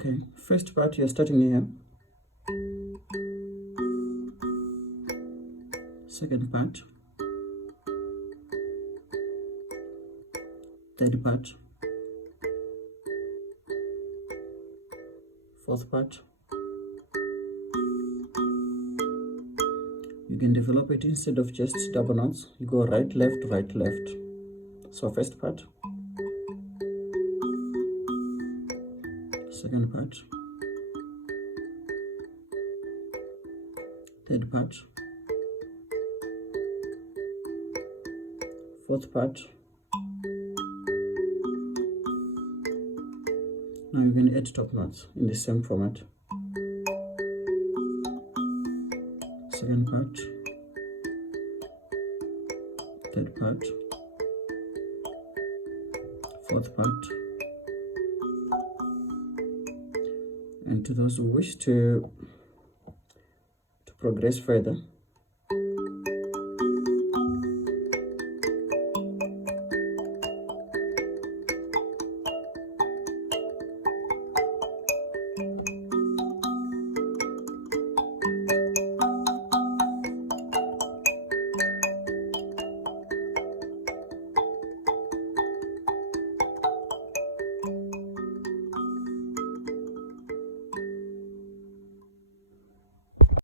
Okay, first part, you're starting here. Second part. Third part. Fourth part. You can develop it instead of just double knots. You go right, left, right, left. So first part. Second part. Third part. Fourth part. Now you can add top knots in the same format. Second part. Third part. Fourth part. And to those who wish to progress further,